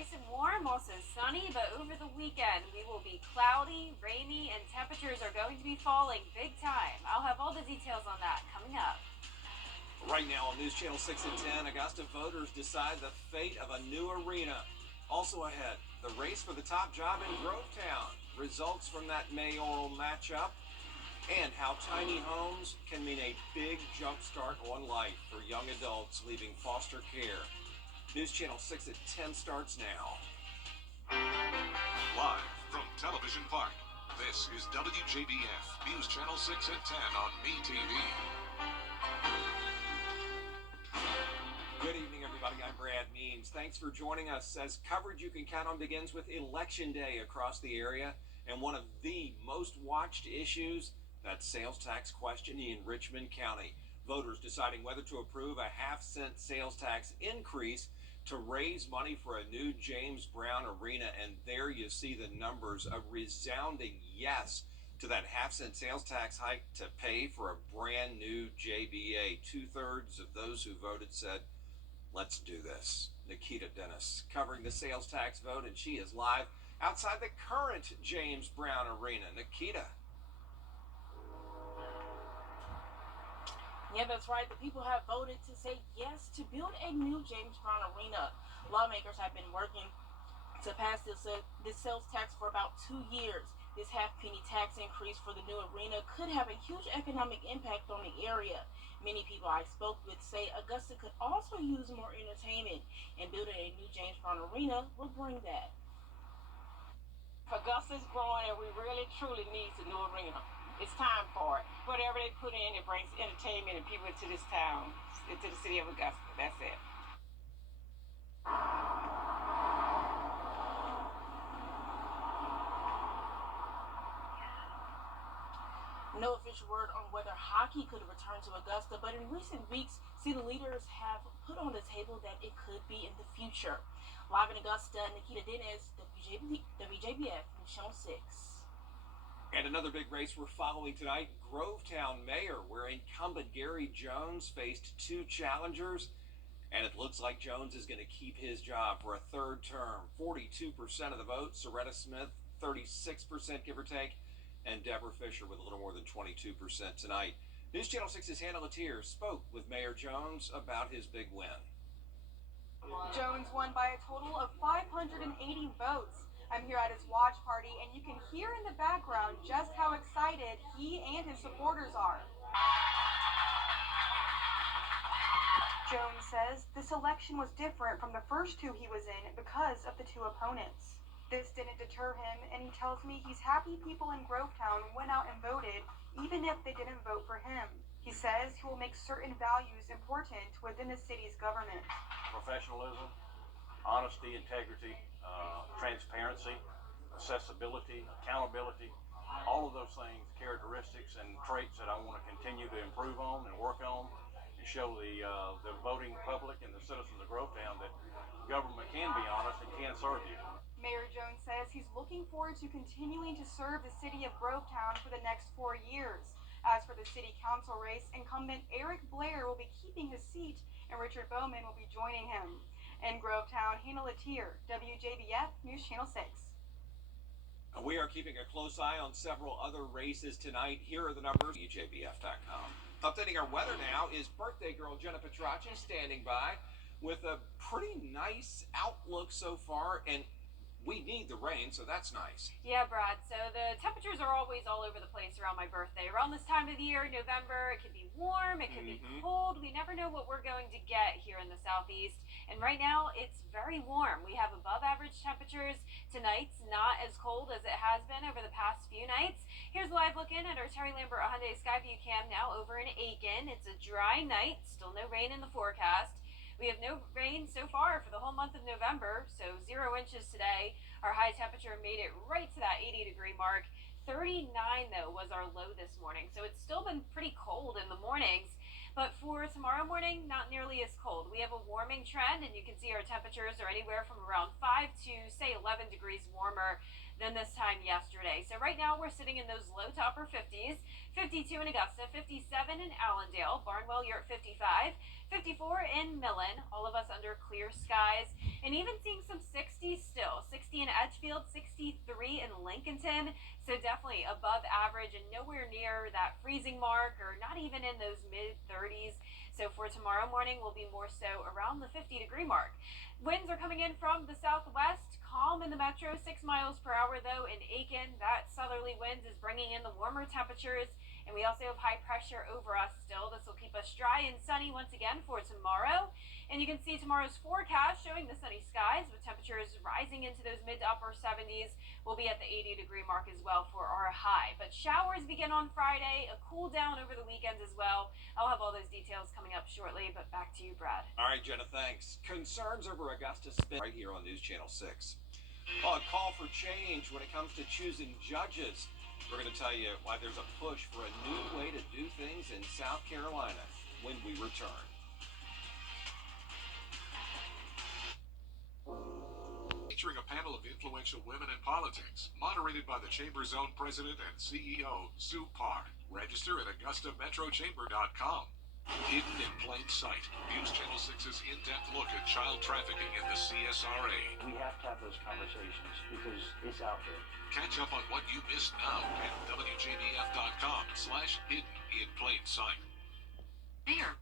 nice and warm, also sunny, but over the weekend we will be cloudy, rainy, and temperatures are going to be falling big time. I'll have all the details on that coming up. Right now on News Channel 6 and 10, Augusta voters decide the fate of a new arena. Also ahead, the race for the top job in Grovetown, results from that mayoral matchup, and how tiny homes can mean a big jump start on life for young adults leaving foster care. News Channel 6 at 10 starts now. Live from Television Park, this is WJBF News Channel 6 at 10 on MeTV. Good evening, everybody. I'm Brad Means. Thanks for joining us as coverage you can count on begins with Election Day across the area. And one of the most watched issues, that sales tax question in Richmond County. Voters deciding whether to approve a half-cent sales tax increase to raise money for a new James Brown arena. And there you see the numbers, a resounding yes to that half-cent sales tax hike to pay for a brand new JBA. 2/3 of those who voted said, let's do this. Nikita Dennis covering the sales tax vote, and she is live outside the current James Brown arena. Nikita. Yeah, that's right. The people have voted to say yes to build a new James Brown arena. Lawmakers have been working to pass this sales tax for about 2 years. This half-penny tax increase for the new arena could have a huge economic impact on the area. Many people I spoke with say Augusta could also use more entertainment, and building a new James Brown arena will bring that. Augusta's growing, and we really truly need a new arena. It's time for it. Whatever they put in, it brings entertainment and people to this town, into the city of Augusta. That's it. No official word on whether hockey could return to Augusta, but in recent weeks, city leaders have put on the table that it could be in the future. Live in Augusta, Nikita Dennis, WJBF, News Channel 6. And another big race we're following tonight, Grovetown Mayor, where incumbent Gary Jones faced two challengers, and it looks like Jones is going to keep his job for a third term. 42% of the vote, Soretta Smith, 36% give or take, and Deborah Fisher with a little more than 22% tonight. News Channel 6's Hannah Latier spoke with Mayor Jones about his big win. Jones won by a total of 580 votes. I'm here at his watch party, and you can hear in the background just how excited he and his supporters are. Jones says this election was different from the first two he was in because of the two opponents. This didn't deter him, and he tells me he's happy people in Grovetown went out and voted, even if they didn't vote for him. He says he will make certain values important within the city's government. Professionalism, honesty, integrity, transparency, accessibility, accountability, all of those things, characteristics and traits that I want to continue to improve on and work on and show the voting public and the citizens of Grovetown that government can be honest and can serve you. Mayor Jones says he's looking forward to continuing to serve the city of Grovetown for the next 4 years. As for the city council race, incumbent Eric Blair will be keeping his seat, and Richard Bowman will be joining him. In Grovetown, Hannah Latier, WJBF News Channel 6. We are keeping a close eye on several other races tonight. Here are the numbers, WJBF.com. Updating our weather now is birthday girl Jenna Petracci standing by with a pretty nice outlook so far, and we need the rain, so that's nice. Yeah, Brad. So the temperatures are always all over the place around my birthday. Around this time of the year, November, it can be warm, it can be cold. We never know what we're going to get here in the southeast. And right now, it's very warm. We have above average temperatures. Tonight's not as cold as it has been over the past few nights. Here's a live look in at our Terry Lambert Hyundai Skyview cam now over in Aiken. It's a dry night, still no rain in the forecast. We have no rain so far for the whole month of November, so 0 inches today. Our high temperature made it right to that 80-degree mark. 39, though, was our low this morning, so it's still been pretty cold in the mornings. But for tomorrow morning, not nearly as cold. We have a warming trend, and you can see our temperatures are anywhere from around 5 to, say, 11 degrees warmer than this time yesterday. So right now we're sitting in those low to upper 50s, 52 in Augusta, 57 in Allendale, Barnwell you're at 55, 54 in Millen, all of us under clear skies, and even seeing some 60s still, 60 in Edgefield, 63 in Lincolnton, so definitely above average and nowhere near that freezing mark or not even in those mid 30s. So for tomorrow morning, we'll be more so around the 50-degree mark. Winds are coming in from the southwest, calm in the metro, 6 miles per hour though in Aiken. That southerly wind is bringing in the warmer temperatures, and we also have high pressure over us still. This will keep us dry and sunny once again for tomorrow. And you can see tomorrow's forecast showing the sunny skies with temperatures rising into those mid to upper 70s. We'll be at the 80-degree mark as well for our high. But showers begin on Friday, a cool down over the weekend as well. I'll have all those details coming up shortly, but back to you, Brad. All right, Jenna, thanks. Concerns over Augusta spin right here on News Channel 6. Well, a call for change when it comes to choosing judges. We're going to tell you why there's a push for a new way to do things in South Carolina when we return. Featuring a panel of influential women in politics, moderated by the Chamber's own president and CEO, Sue Parr. Register at AugustaMetroChamber.com. Hidden in plain sight, News Channel 6's in-depth look at child trafficking in the CSRA. We have to have those conversations because it's out there. Catch up on what you missed now at WJBF.com/hidden in plain sight. There.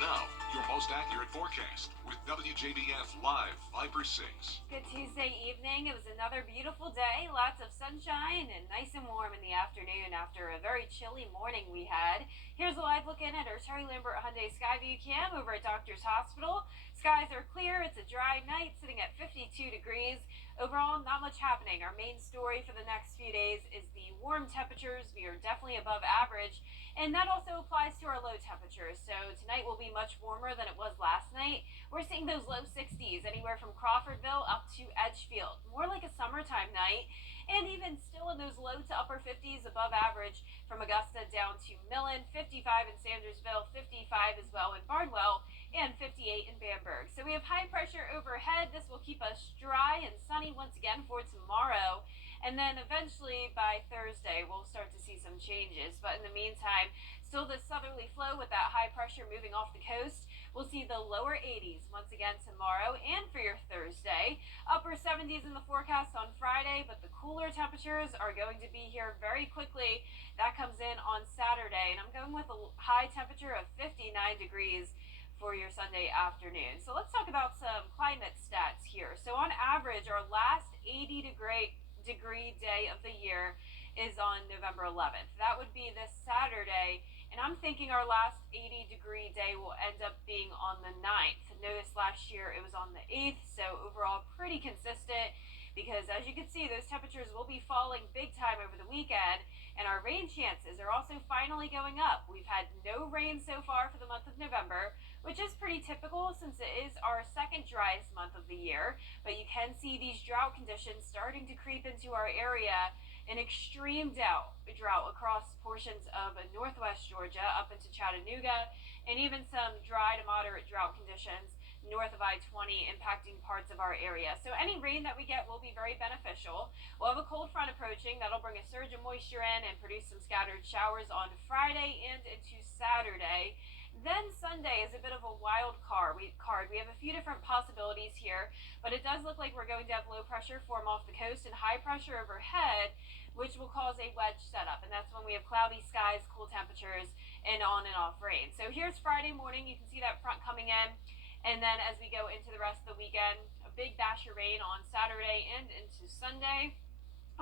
Now, your most accurate forecast with WJBF Live Viper 6. Good Tuesday evening. It was another beautiful day. Lots of sunshine and nice and warm in the afternoon after a very chilly morning we had. Here's a live look in at our Terry Lambert Hyundai Skyview cam over at Doctor's Hospital. Skies are clear. It's a dry night sitting at 52 degrees. Overall, not much happening. Our main story for the next few days is the warm temperatures. We are definitely above average, and that also applies to our low temperatures. So tonight will be much warmer than it was last night. We're seeing those low 60s anywhere from Crawfordville up to Edgefield. More like a summertime night, and even still in those low to upper 50s above average from Augusta down to Millen, 55 in Sandersville, 55 as well in Barnwell, and 58 in Bamberg. So we have high pressure overhead. This will keep us dry and sunny once again for tomorrow. And then eventually by Thursday, we'll start to see some changes. But in the meantime, still this southerly flow with that high pressure moving off the coast. We'll see the lower 80s once again tomorrow and for your Thursday. Upper 70s in the forecast on Friday, but the cooler temperatures are going to be here very quickly. That comes in on Saturday, and I'm going with a high temperature of 59 degrees for your Sunday afternoon. So let's talk about some climate stats here. So on average, our last 80-degree day of the year is on November 11th. That would be this Saturday, and I'm thinking our last 80-degree day will end up being on the 9th. Notice last year it was on the 8th, so overall pretty consistent, because as you can see, those temperatures will be falling big time over the weekend, and our rain chances are also finally going up. We've had no rain so far for the month of November, which is pretty typical since it is our second driest month of the year, but you can see these drought conditions starting to creep into our area. An extreme drought across portions of northwest Georgia up into Chattanooga, and even some dry to moderate drought conditions north of I-20 impacting parts of our area. So any rain that we get will be very beneficial. We'll have a cold front approaching. That'll bring a surge of moisture in and produce some scattered showers on Friday and into Saturday. Then Sunday is a bit of a wild card. We have a few different possibilities here, but it does look like we're going to have low pressure form off the coast and high pressure overhead, which will cause a wedge setup, and that's when we have cloudy skies, cool temperatures, and on and off rain. So here's Friday morning. You can see that front coming in, and then as we go into the rest of the weekend, a big dash of rain on Saturday and into Sunday.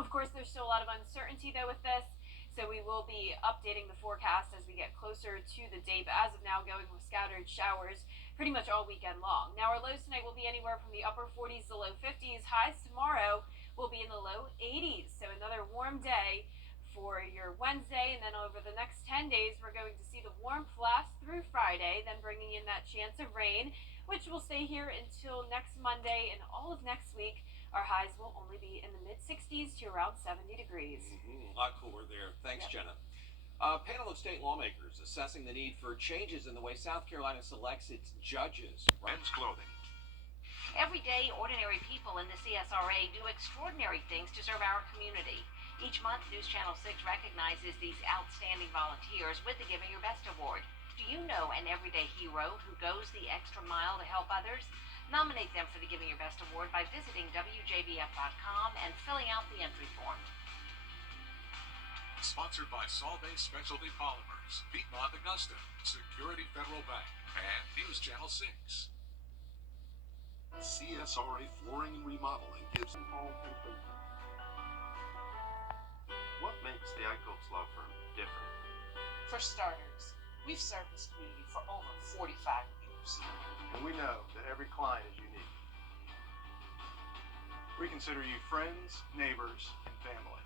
Of course, there's still a lot of uncertainty though with this, so we will be updating the forecast as we get closer to the date, but as of now, going with scattered showers pretty much all weekend long. Now our lows tonight will be anywhere from the upper 40s to low 50s. Highs tomorrow will be in the low 80s, so another warm day for your Wednesday, and then over the next 10 days, we're going to see the warmth last through Friday, then bringing in that chance of rain, which will stay here until next Monday, and all of next week, our highs will only be in the mid-60s to around 70 degrees. A lot cooler there. Thanks, Yep. Jenna. A panel of state lawmakers assessing the need for changes in the way South Carolina selects its judges. Men's clothing. Every day, ordinary people in the CSRA do extraordinary things to serve our community. Each month, News Channel 6 recognizes these outstanding volunteers with the Giving Your Best Award. Do you know an everyday hero who goes the extra mile to help others? Nominate them for the Giving Your Best Award by visiting WJBF.com and filling out the entry form. Sponsored by Solvay Specialty Polymers, Piedmont Augusta, Security Federal Bank, and News Channel 6. CSRA Flooring and Remodeling gives Home improvement. What makes the Eichholz Law Firm different? For starters, we've served this community for over 45 years. And we know that every client is unique. We consider you friends, neighbors, and family.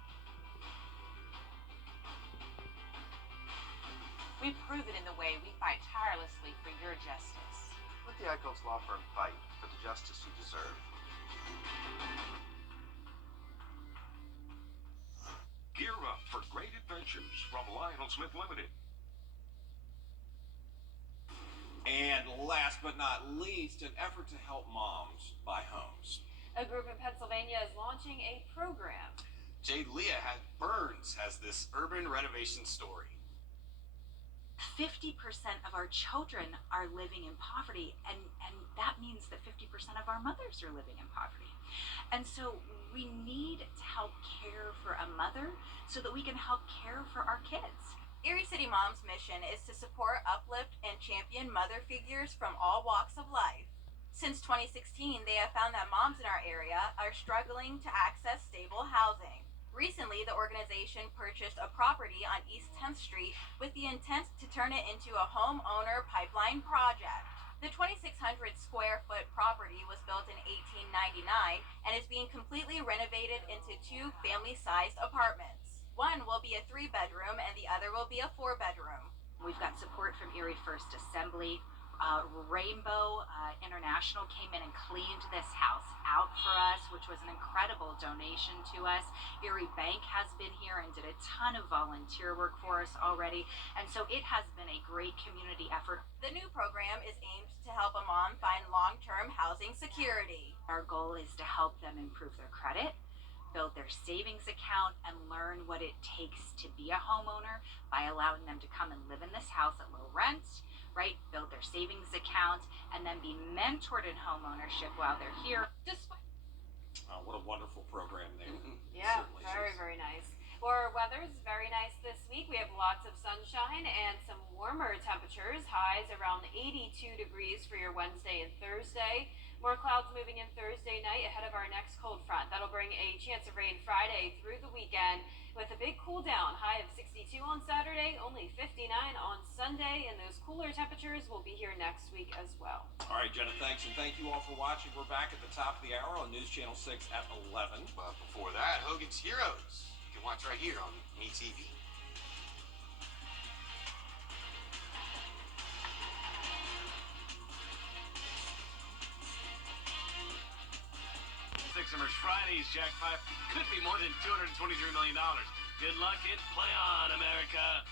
We prove it in the way we fight tirelessly for your justice. Let the Eichholz Law Firm fight for the justice you deserve. Gear up for great adventures from Lionel Smith Limited. And last but not least, an effort to help moms buy homes. A group in Pennsylvania is launching a program. Jade Leah Burns has this urban renovation story. 50% of our children are living in poverty, and that means that 50% of our mothers are living in poverty. And so we need to help care for a mother so that we can help care for our kids. Erie City Mom's mission is to support, uplift, and champion mother figures from all walks of life. Since 2016, they have found that moms in our area are struggling to access stable housing. Recently, the organization purchased a property on East 10th Street with the intent to turn it into a homeowner pipeline project. The 2,600 square foot property was built in 1899 and is being completely renovated into 2 family-sized apartments. One will be a 3-bedroom and the other will be a 4-bedroom. We've got support from Erie First Assembly. Rainbow International came in and cleaned this house out for us, which was an incredible donation to us. Erie Bank has been here and did a ton of volunteer work for us already, and so it has been a great community effort. The new program is aimed to help a mom find long-term housing security. Our goal is to help them improve their credit, build their savings account, and learn what it takes to be a homeowner by allowing them to come and live in this house at low rent, right? Build their savings account, and then be mentored in home ownership while they're here. What a wonderful program there. Yeah, Certainly very, is. very nice. Well, our weather is very nice this week. We have lots of sunshine and some warmer temperatures. Highs around 82 degrees for your Wednesday and Thursday. More clouds moving in Thursday night ahead of our next cold front. That'll bring a chance of rain Friday through the weekend with a big cool down. High of 62 on Saturday, only 59 on Sunday, and those cooler temperatures will be here next week as well. All right, Jenna, thanks, and thank you all for watching. We're back at the top of the hour on News Channel 6 at 11. But before that, Hogan's Heroes. You can watch right here on MeTV. Summer's Friday's jackpot could be more than $223 million. Good luck and play on, America.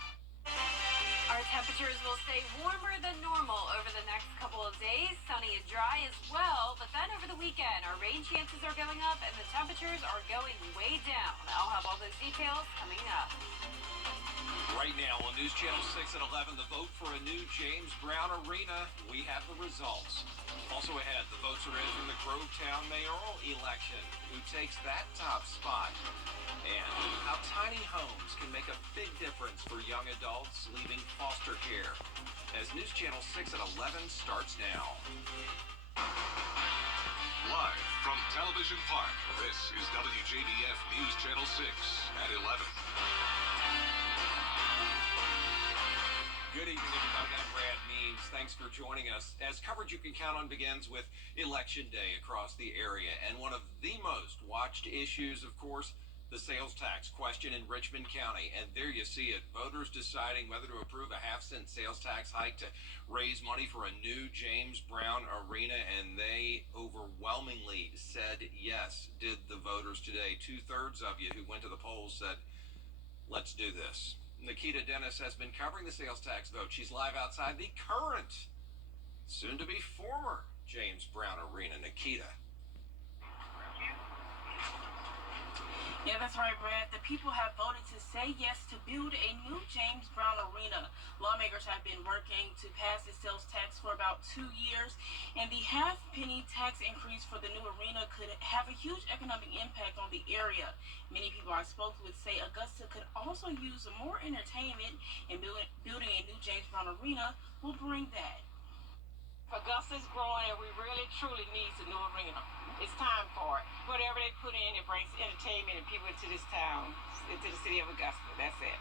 Our temperatures will stay warmer than normal over the next couple of days. Sunny and dry as well, but then over the weekend, our rain chances are going up and the temperatures are going way down. I'll have all those details coming up. Right now on News Channel 6 at 11, the vote for a new James Brown Arena. We have the results. Also ahead, the votes are in from the Grovetown mayoral election. Who takes that top spot? And how tiny homes can make a big difference for young adults leaving foster care. As News Channel 6 at 11 starts now. Live from Television Park, this is WJBF News Channel 6 at 11. Good evening, everybody. I'm Brad Means. Thanks for joining us. As coverage you can count on begins with Election Day across the area. And one of the most watched issues, of course, the sales tax question in Richmond County. And there you see it. Voters deciding whether to approve a half-cent sales tax hike to raise money for a new James Brown Arena. And they overwhelmingly said yes, did the voters today. 2/3 of you who went to the polls said, let's do this. Nikita Dennis has been covering the sales tax vote. She's live outside the current, soon-to-be former James Brown Arena. Nikita. Yeah, that's right, Brad. The people have voted to say yes to build a new James Brown Arena. Lawmakers have been working to pass the sales tax for about 2 years, and the half-penny tax increase for the new arena could have a huge economic impact on the area. Many people I spoke with say Augusta could also use more entertainment, and building a new James Brown Arena will bring that. Augusta's growing, and we really truly need a new arena. It's time for it. Whatever they put in, it brings entertainment and people into this town, into the city of Augusta. That's it.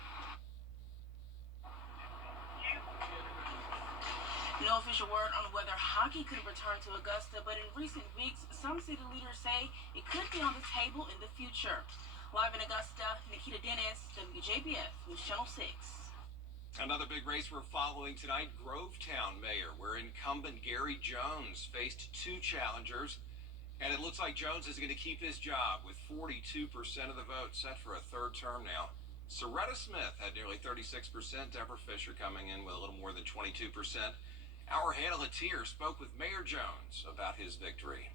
No official word on whether hockey could return to Augusta, but in recent weeks, some city leaders say it could be on the table in the future. Live in Augusta, Nikita Dennis, WJBF, News Channel 6. Another big race we're following tonight, Grovetown Mayor, where incumbent Gary Jones faced two challengers, and it looks like Jones is going to keep his job with 42% of the vote set for a third term now. Soretta Smith had nearly 36%, Deborah Fisher coming in with a little more than 22%. Our Hannah Latier spoke with Mayor Jones about his victory.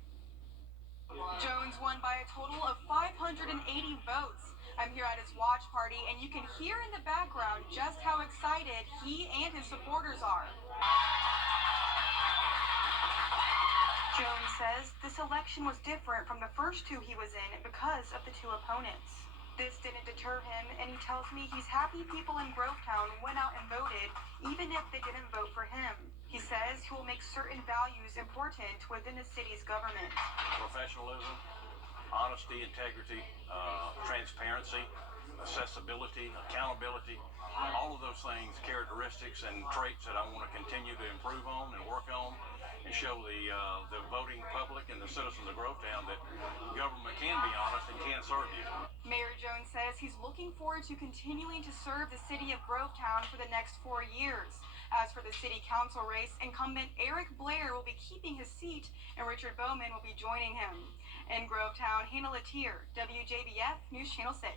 Jones won by a total of 580 votes. I'm here at his watch party, and you can hear in the background just how excited he and his supporters are. Jones says this election was different from the first two he was in because of the two opponents. This didn't deter him, and he tells me he's happy people in Grovetown went out and voted, even if they didn't vote for him. He says he will make certain values important within the city's government. Professionalism, honesty, integrity, transparency, accessibility, accountability, all of those things, characteristics and traits that I want to continue to improve on and work on and show the voting public and the citizens of Grovetown that government can be honest and can serve you. Mayor Jones says he's looking forward to continuing to serve the city of Grovetown for the next 4 years. As for the city council race, incumbent Eric Blair will be keeping his seat, and Richard Bowman will be joining him. In Grovetown, Hannah Latier, WJBF, News Channel 6.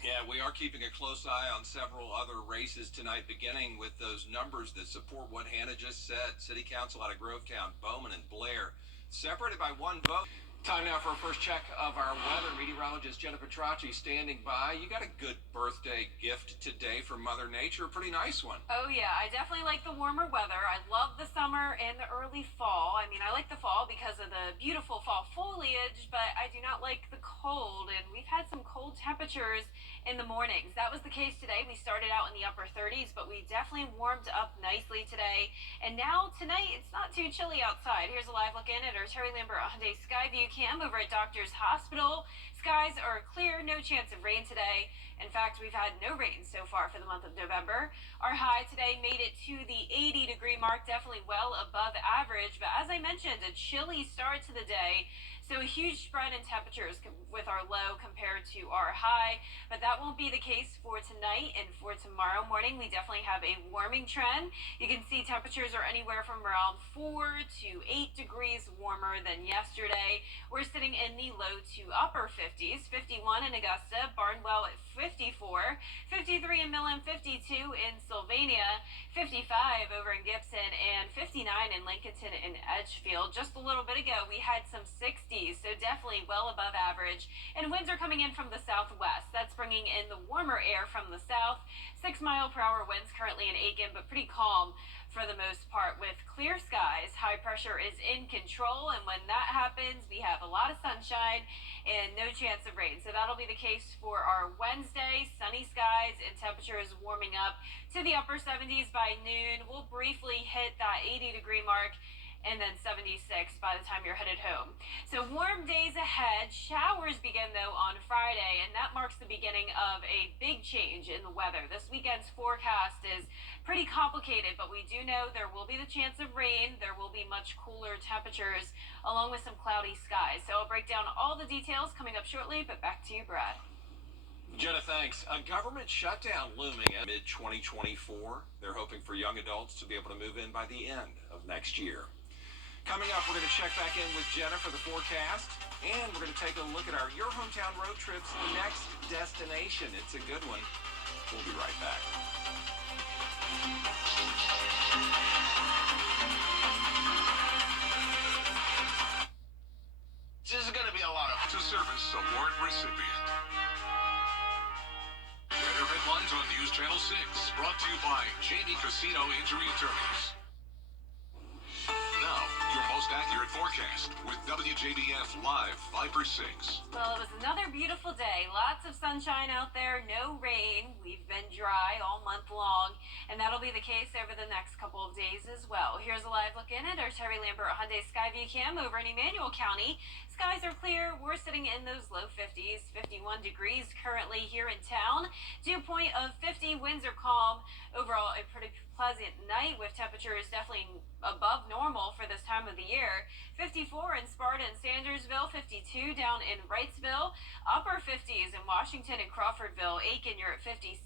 Yeah, we are keeping a close eye on several other races tonight, beginning with those numbers that support what Hannah just said. City Council out of Grovetown, Bowman and Blair, separated by one vote. Time now for a first check of our weather. Meteorologist Jenna Petracci standing by. You got a good birthday gift today from Mother Nature. A pretty nice one. Oh yeah, I definitely like the warmer weather. I love the summer and the early fall. I mean, I like the fall because of the beautiful fall foliage, but I do not like the cold, and we've had some cold temperatures in the mornings. That was the case today. We started out in the upper 30s, but we definitely warmed up nicely today. And now tonight, it's not too chilly outside. Here's a live look in at our Terry Lambert Hyundai Skyview cam over at Doctors Hospital. Skies are clear, no chance of rain today. In fact, we've had no rain so far for the month of November. Our high today made it to the 80-degree mark, definitely well above average. But as I mentioned, a chilly start to the day. So a huge spread in temperatures with our low compared to our high. But that won't be the case for tonight and for tomorrow morning. We definitely have a warming trend. You can see temperatures are anywhere from around 4 to 8 degrees warmer than yesterday. We're sitting in the low to upper 50s. 51 in Augusta, Barnwell at 54, 53 in Millen, 52 in Sylvania, 55 over in Gibson, and 59 in Lincolnton and Edgefield. Just a little bit ago, we had some 60s, so definitely well above average. And winds are coming in from the southwest. That's bringing in the warmer air from the south. 6-mile-per-hour winds currently in Aiken, but pretty calm for the most part with clear skies. High pressure is in control, and when that happens, we have a lot of sunshine and no chance of rain. So that'll be the case for our Wednesday. Sunny skies and temperatures warming up to the upper 70s by noon. We'll briefly hit that 80-degree mark and then 76 by the time you're headed home. So warm days ahead. Showers begin, though, on Friday, and that marks the beginning of a big change in the weather. This weekend's forecast is pretty complicated, but we do know there will be the chance of rain. There will be much cooler temperatures, along with some cloudy skies. So I'll break down all the details coming up shortly, but back to you, Brad. Jenna, thanks. A government shutdown looming at mid-2024. They're hoping for young adults to be able to move in by the end of next year. Coming up, we're going to check back in with Jenna for the forecast, and we're going to take a look at our Your Hometown Road Trip's next destination. It's a good one. We'll be right back. Award recipient. Weather headlines on News Channel 6, brought to you by Jamie Casino Injury Attorneys. Now, your most accurate forecast with WJBF Live Viper 6. Well, it was another beautiful day. Lots of sunshine out there, no rain. We've been dry all month long, and that'll be the case over the next couple of days as well. Here's a live look in at our Terry Lambert Hyundai Skyview Cam over in Emmanuel County. Skies are clear. We're sitting in those low 50s, 51 degrees currently here in town. Dew point of 50, winds are calm. Overall, a pretty pleasant night with temperatures definitely above normal for this time of the year. 54 in Sparta and Sandersville, 52 down in Wrightsville, upper 50s in Washington and Crawfordville. Aiken, you're at 57,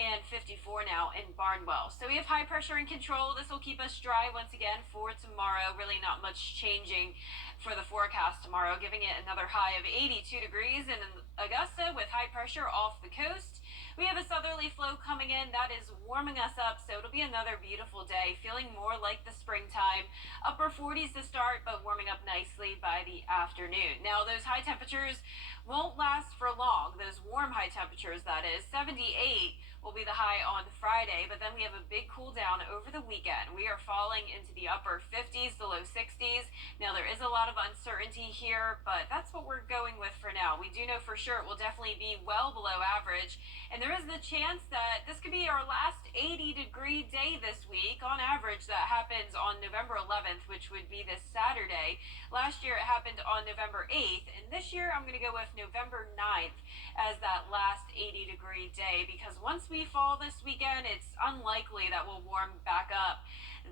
and 54 now in Barnwell. So we have high pressure in control. This will keep us dry once again for tomorrow. Really not much changing for the forecast tomorrow, giving it another high of 82 degrees in Augusta with high pressure off the coast. We have a southerly flow coming in that is warming us up, so it'll be another beautiful day, feeling more like the springtime. Upper 40s to start, but warming up nicely by the afternoon. Now, those high temperatures won't last for long. Those warm high temperatures, that is. 78 will be the high on Friday, but then we have a big cool down over the weekend. We are falling into the upper 50s, the low 60s. Now, there is a lot of uncertainty here, but that's what we're going with for now. We do know for sure it will definitely be well below average, and there is the chance that this could be our last 80-degree day this week. On average, that happens on November 11th, which would be this Saturday. Last year, it happened on November 8th, and this year, I'm going to go with November 9th as that last 80-degree day, because once we fall this weekend, it's unlikely that we'll warm back up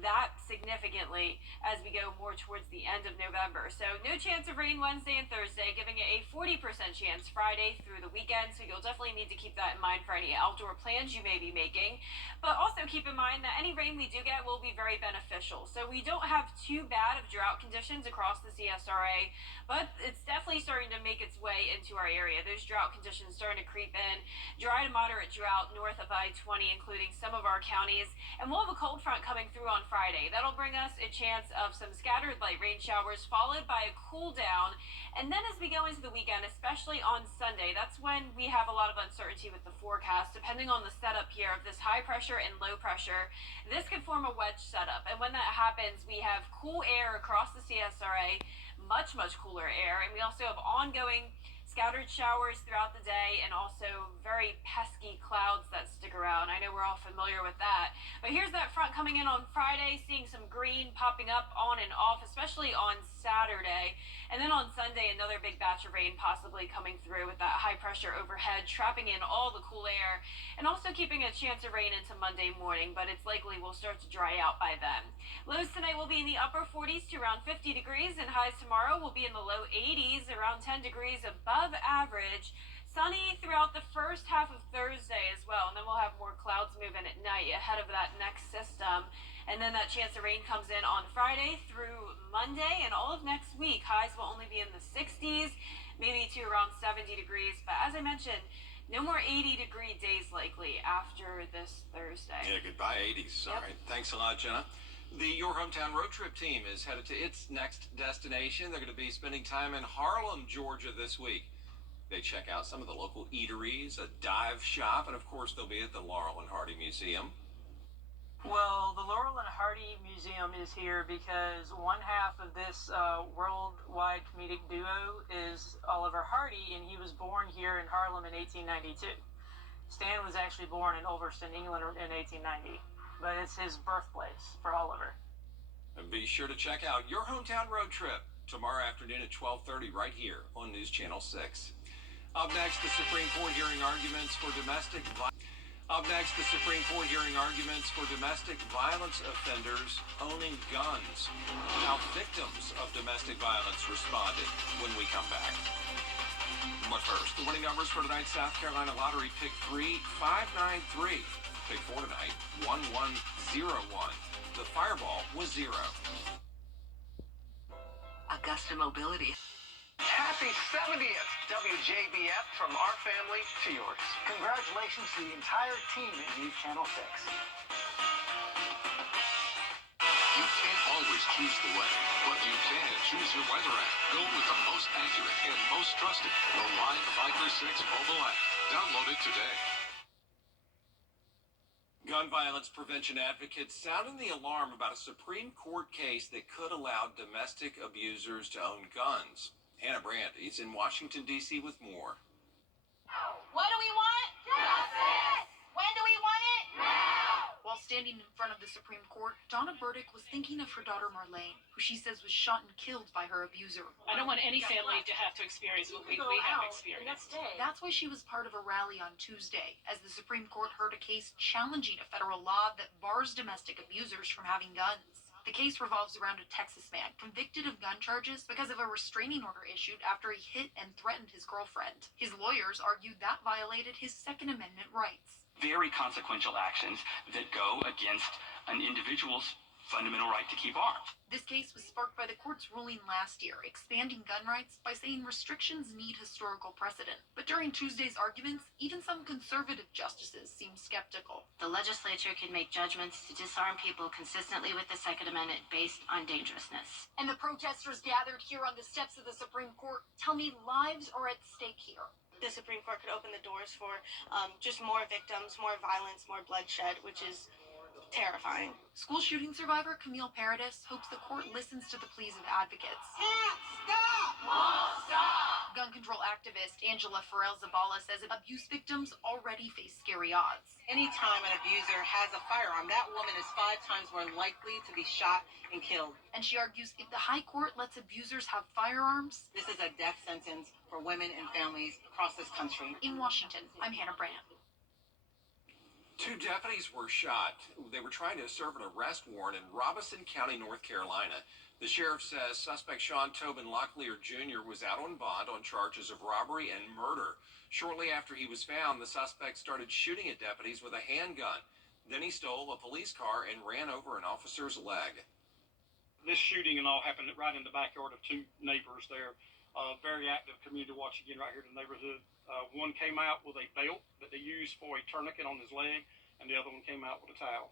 that significantly as we go more towards the end of November. So no chance of rain Wednesday and Thursday, giving it a 40% chance Friday through the weekend. So you'll definitely need to keep that in mind for any outdoor plans you may be making. But also keep in mind that any rain we do get will be very beneficial. So we don't have too bad of drought conditions across the CSRA, but it's definitely starting to make its way into our area. Those drought conditions starting to creep in. Dry to moderate drought north of I-20, including some of our counties. And we'll have a cold front coming through on Friday. That'll bring us a chance of some scattered light rain showers, followed by a cool down. And then as we go into the weekend, especially on Sunday, that's when we have a lot of uncertainty with the forecast, depending on the setup here of this high pressure and low pressure. This could form a wedge setup. And when that happens, we have cool air across the CSRA, much cooler air. And we also have ongoing scattered showers throughout the day, and also very pesky clouds that stick around. I know we're all familiar with that. But here's that front coming in on Friday, seeing some green popping up on and off, especially on Saturday. And then on Sunday, another big batch of rain possibly coming through with that high pressure overhead, trapping in all the cool air, and also keeping a chance of rain into Monday morning, but it's likely will start to dry out by then. Lows tonight will be in the upper 40s to around 50 degrees, and highs tomorrow will be in the low 80s, around 10 degrees above average. Sunny throughout the first half of Thursday as well, and then we'll have more clouds move in at night ahead of that next system. And then that chance of rain comes in on Friday through Monday, and all of next week. Highs will only be in the 60s, maybe to around 70 degrees. But as I mentioned, no more 80-degree days likely after this Thursday. Yeah, goodbye 80s. All right. Thanks a lot, Jenna. The Your Hometown Road Trip team is headed to its next destination. They're going to be spending time in Harlem, Georgia this week. They check out some of the local eateries, a dive shop, and of course they'll be at the Laurel and Hardy Museum. Well, the Laurel and Hardy Museum is here because one half of this worldwide comedic duo is Oliver Hardy, and he was born here in Harlem in 1892. Stan was actually born in Ulverston, England in 1890, but it's his birthplace for Oliver. And be sure to check out Your Hometown Road Trip tomorrow afternoon at 12:30 right here on News Channel 6. Up next, the Supreme Court hearing arguments for domestic violence. Up next, the Supreme Court hearing arguments for domestic violence offenders owning guns. How victims of domestic violence responded when we come back. But first, the winning numbers for tonight's South Carolina Lottery Pick 3, 593. Pick 4 tonight, 1101. The fireball was 0. Augusta Mobility. Happy 70th, WJBF, from our family to yours. Congratulations to the entire team at News Channel 6. You can't always experts choose the weather, but you can choose your weather app. Go with the most accurate and most trusted Reliant Viper 6 mobile app. Download it today. Gun violence prevention advocates sounding the alarm about a Supreme Court case that could allow domestic abusers to own guns. Hannah Brandt is in Washington, D.C. with more. What do we want? Justice! When do we want it? Now! While standing in front of the Supreme Court, Donna Burdick was thinking of her daughter Marlene, who she says was shot and killed by her abuser. I don't want any family to have to experience what we have experienced. That's why she was part of a rally on Tuesday, as the Supreme Court heard a case challenging a federal law that bars domestic abusers from having guns. The case revolves around a Texas man convicted of gun charges because of a restraining order issued after he hit and threatened his girlfriend. His lawyers argued that violated his Second Amendment rights. Very consequential actions that go against an individual's fundamental right to keep arms. This case was sparked by the court's ruling last year, expanding gun rights by saying restrictions need historical precedent. But during Tuesday's arguments, even some conservative justices seemed skeptical. The legislature can make judgments to disarm people consistently with the Second Amendment based on dangerousness. And the protesters gathered here on the steps of the Supreme Court tell me lives are at stake here. The Supreme Court could open the doors for just more victims, more violence, more bloodshed, which is terrifying. School shooting survivor Camille Paradis hopes the court listens to the pleas of advocates. Can't stop! Won't stop! Gun control activist Angela Farrell-Zabala says abuse victims already face scary odds. Anytime an abuser has a firearm, that woman is 5 times more likely to be shot and killed. And she argues if the high court lets abusers have firearms, this is a death sentence for women and families across this country. In Washington, I'm Hannah Brandt. 2 deputies were shot. They were trying to serve an arrest warrant in Robeson County, North Carolina. The sheriff says suspect Sean Tobin Locklear Jr. was out on bond on charges of robbery and murder. Shortly after he was found, the suspect started shooting at deputies with a handgun. Then he stole a police car and ran over an officer's leg. This shooting and all happened right in the backyard of 2 neighbors there. Very active community watch again right here in the neighborhood. One came out with a belt that they used for a tourniquet on his leg, and the other one came out with a towel.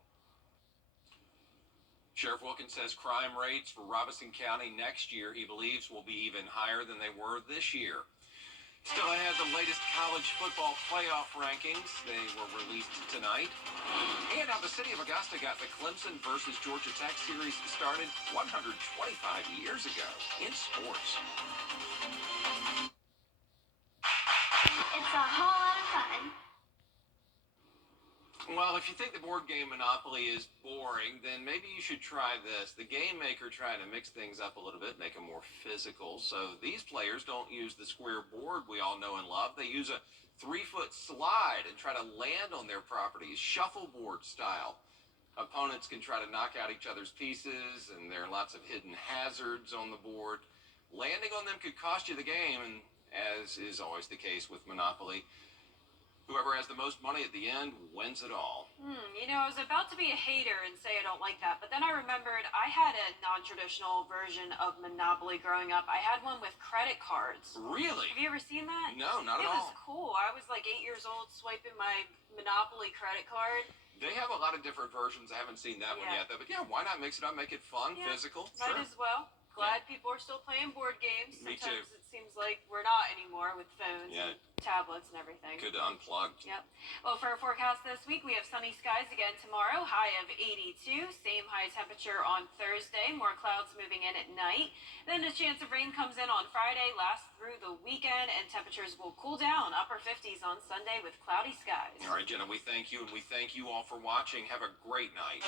Sheriff Wilkins says crime rates for Robeson County next year, he believes, will be even higher than they were this year. Still ahead, the latest college football playoff rankings. They were released tonight. And now the city of Augusta got the Clemson versus Georgia Tech series started 125 years ago in sports. It's a whole lot of fun. Well, if you think the board game Monopoly is boring, then maybe you should try this. The game maker trying to mix things up a little bit, make them more physical. So these players don't use the square board we all know and love. They use a 3-foot slide and try to land on their properties, shuffleboard style. Opponents can try to knock out each other's pieces, and there are lots of hidden hazards on the board. Landing on them could cost you the game, and as is always the case with Monopoly, whoever has the most money at the end wins it all. You know, I was about to be a hater and say I don't like that, but then I remembered I had a non-traditional version of Monopoly growing up. I had one with credit cards. Really? Have you ever seen that? No, not at all. It was cool. I was like 8 years old swiping my Monopoly credit card. They have a lot of different versions. I haven't seen that one yet, though. But yeah, why not mix it up, make it fun, physical? Might as well. Glad people are still playing board games. Me too. Sometimes it seems like we're not anymore with phones and tablets and everything. Good to unplug. Yep. Well, for our forecast this week, we have sunny skies again tomorrow, high of 82. Same high temperature on Thursday. More clouds moving in at night. Then a chance of rain comes in on Friday, lasts through the weekend, and temperatures will cool down, upper 50s on Sunday with cloudy skies. All right, Jenna, we thank you, and we thank you all for watching. Have a great night.